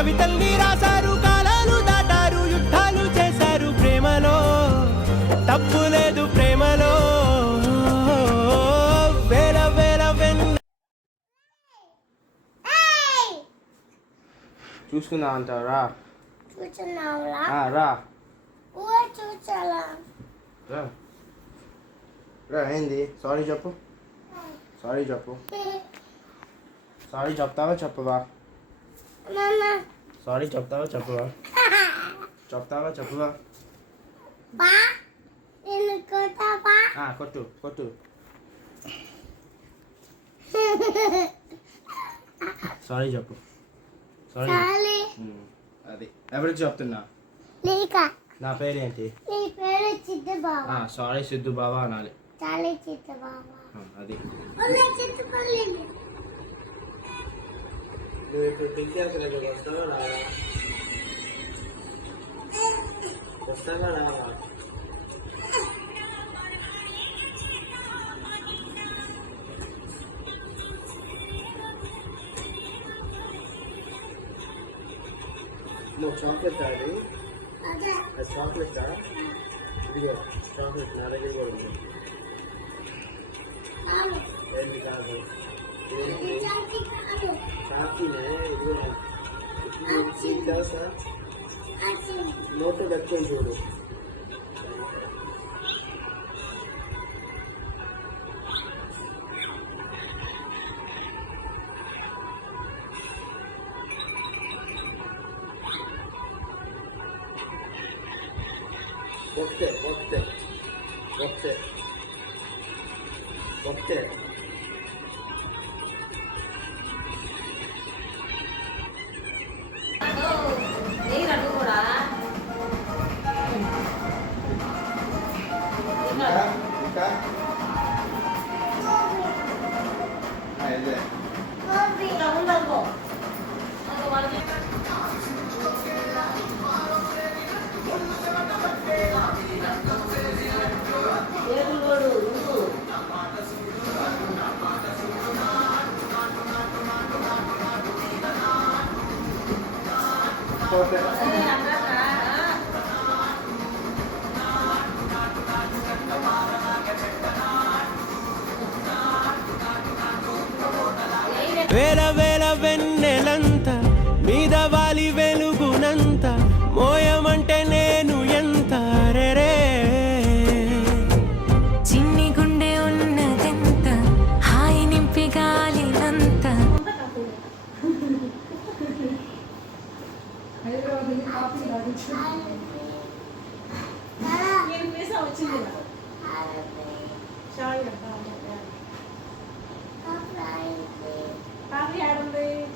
కవితల్ని రాశారు, కాలాలు దాటారు, యుద్ధాలు చేశారు, ప్రేమలో తప్పు లేదు, ప్రేమలో వేల వేల చూసుకుందా అంటారా? రా రా ఏంది? సారీ చెప్పు, సారీ చెప్పు. సారీ చెప్తావా చెప్పవా? సారీ చెప్తావా చెప్పవా? చెప్తావా చెప్పవా? కొట్టు కొట్టు. సారీ చెప్పు, సారీ. అది ఎవరికి చెప్తున్నా? నా పేరేంటి? సారీ సిద్ధు బాబా అనాలి. అది నువ్వు ఇప్పుడు పిలిచేసలేదు, వస్తావా రావా? నువ్వు చాక్లెట్ అది చాక్లెట్ ఇదిగో చాక్లెట్ నా దగ్గర కూడా ఉంది. ఏంటి కాదు చాకీనే ఇది తెలుసా? నోట్లో పెట్టుకొని చూడు. ఒకటే ఒకటే ఒకటే ఒకటే వేల వేల వెన్నెలంత మీద వాలి వెలుగునంత మోయమంటే నేను ఎంత రే చిన్ని గుండె ఉన్నదెంత హాయి నింపి గాలినంత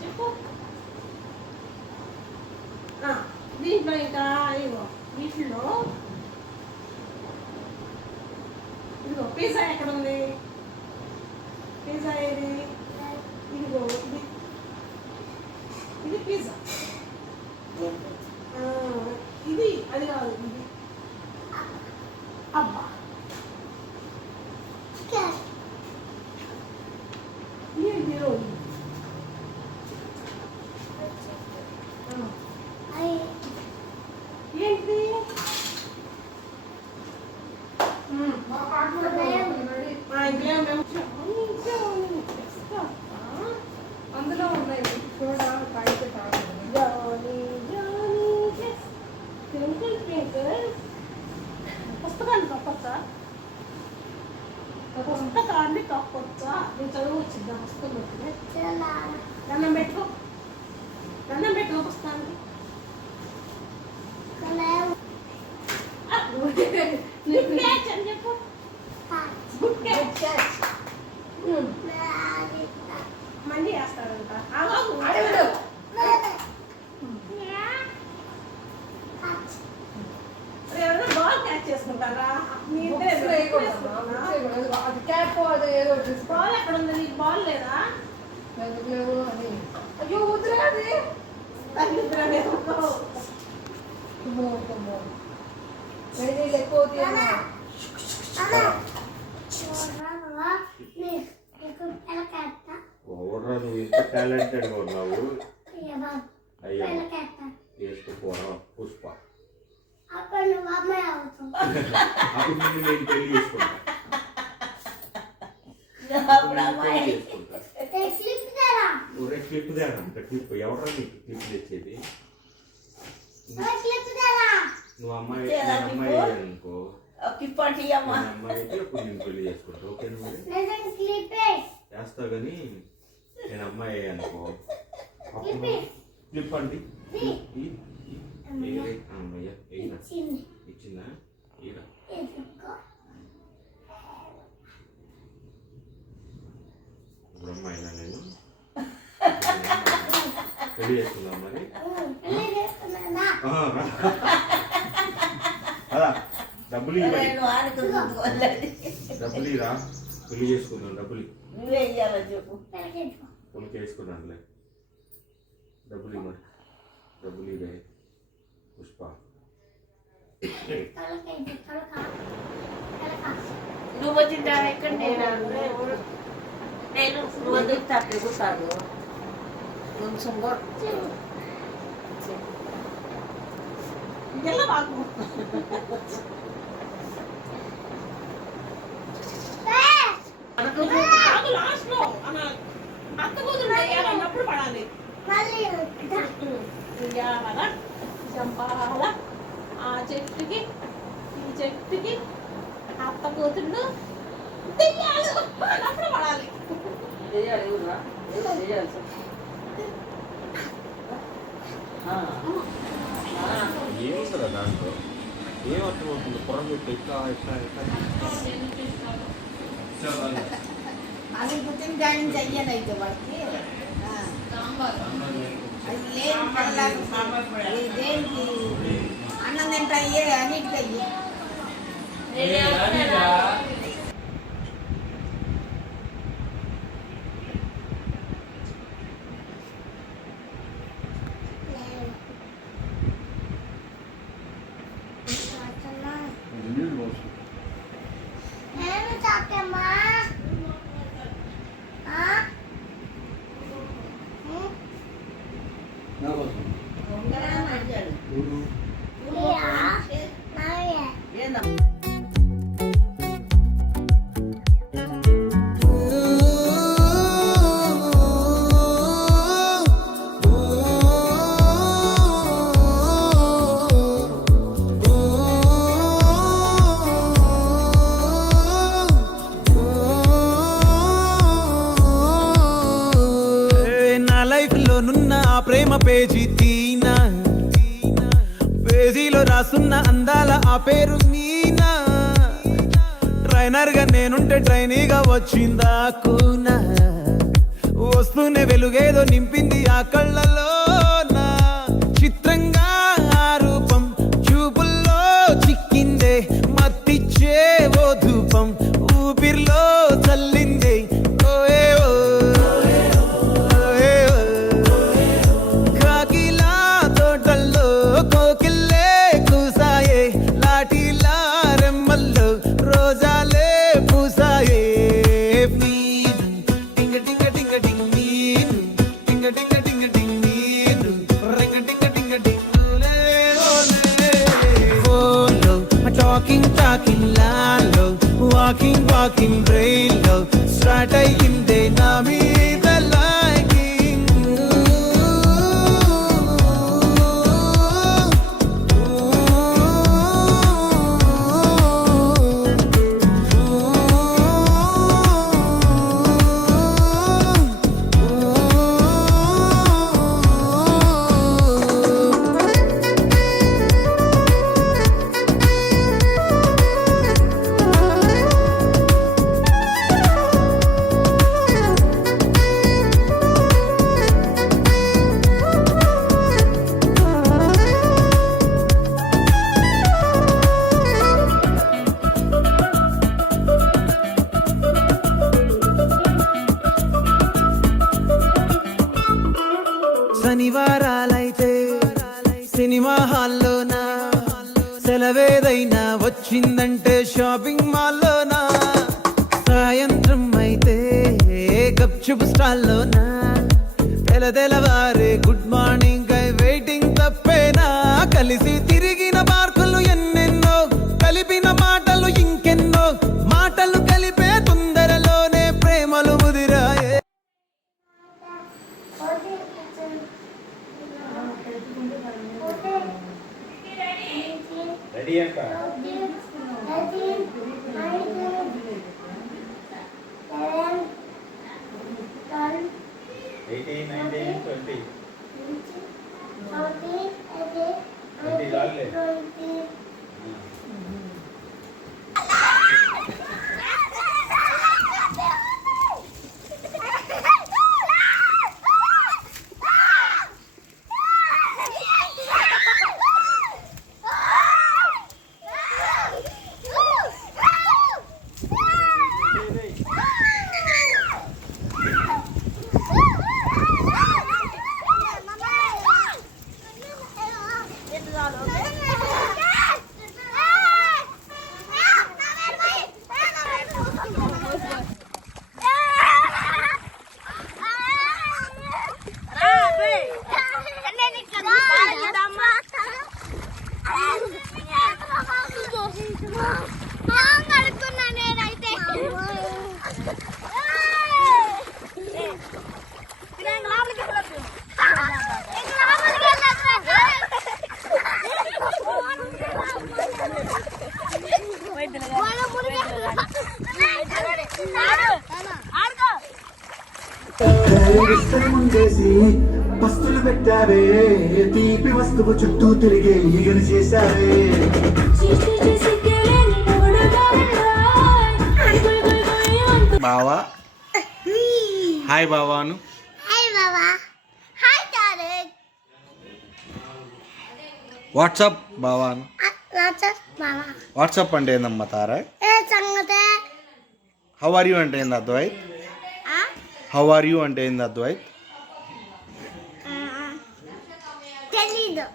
చెప్పు. దీంట్లో ఇంకా వీటిలో ఇదిగో పిజ్జా ఎక్కడ ఉంది? పిజ్జా ఏది? ఇదిగో ఇది పిజ్జా. ఇది అది కాదు, ఇది అబ్బా ఏంటి? అందులో ఉన్నాయి పుస్తకాన్ని తప్పచ్చా? పుస్తకాన్ని తప్పచ్చా? నేను చదువు వచ్చిందా పుస్తకం పెట్టి? దండం పెట్టుకో, దండం పెట్టుకో పుస్తకానికి. గుడ్ క్యాచ్ అని చెప్పు. Good catch. మళ్ళీ వేస్తాడంట. ఎవరైనా బాల్ క్యాచ్ చేసుకుంటారా? బాల్ ఎక్కడ ఉంది? నీకు బాల్ లేదా? అయ్యో వద్దురాది, నువ్వు ఇంత టాలెంటెడ్ ఉన్నావు. అయ్యా అనుకోరా పుష్ప. అప్పుడు నువ్వు అమ్మాయి అవుతావు. అప్పుడు నేను పెళ్లి చేసుకుంటా. క్లిప్ తేడా క్లిప్ ఎవరా నీకు క్లిప్ తెచ్చేది? నువ్వు అమ్మాయి అనుకో, అమ్మాయి అయితే ఇప్పుడు నేను పెళ్లి చేసుకుంటా. ఓకే చేస్తావు కానీ నేను అమ్మాయి అనుకో అప్పుడు క్లిప్ అండి ఇచ్చిందా? ఇప్పుడు అమ్మాయినా నేను పెళ్లి చేసుకుందాం మరి. అదా డబ్బులు డబ్బులు ఇరా పెళ్లి చేసుకుందాం. డబ్బులు పొలికి వేసుకున్నానులే. డబ్బులు మరి డబ్బులు ఇవే పుష్ప. నువ్వు వచ్చిందా ఇక్కడ? నేను నువ్వు వదిలితే ఎగుతాడు కొంచెం ఇంకెల్లా బాగు లాస్ట్ లో అత్త కూతురు అన్నప్పుడు పడాలి. చంపాల ఆ చెట్టుకి ఈ చెట్టుకి అత్త కూతుళ్ళు దెయ్యాలు అన్నప్పుడు పడాలి. ఏముందిరా దాంట్లో? ఏమర్థం అవుతుంది? పొరం పెట్టి ఎట్లా ఎట్లా ఎట్లా అది పుట్టిన కానీ చెయ్యనైతే వాడికి అది లేదు. దేనికి అన్నం తింటా అయ్యే అన్నిటికి అయ్యి ప్రేమ పేజీ తీనా పేజీలో రాసున్న అందాల ఆ పేరు మీనా. ట్రైనర్ గా నేనుంటే ట్రైనీగా వచ్చిందా కూనా. వస్తూనే వెలుగేదో నింపింది ఆ కళ్ళలో నా. చిత్రంగా ఆ రూపం చూపుల్లో చిక్కిందే మత్తిచ్చే ఓ ధూపం ఊపిరిలో చల్లిందే. Walking brain love start అయ్యిందే నా మీద liking. శనివారాలైతే సినిమా హాల్లోనా, సెలవేదైనా వచ్చిందంటే షాపింగ్ మాల్లోనా, సాయంత్రం అయితే గప్చుప్ స్టాల్లోనా, తెలవారే గుడ్ మార్నింగ్ వెయిటింగ్ తప్పేనా రెడీ అంట 18, 19, 20. 20 చాలులే. ముందేసి పస్తులు పెట్టావే తీపి వస్తువు చుట్టూ తిరిగే ఈగను చేశావే బావా హాయ్ బావాను వాట్సాప్ బావాను వాట్సాప్ అంటే ఏందమ్మా తారా హౌ ఆర్ యూ అంటే ఏంది అద్వైత్ హౌ ఆర్ యూ అంటే ఏంది అద్వైత్ తెలీదు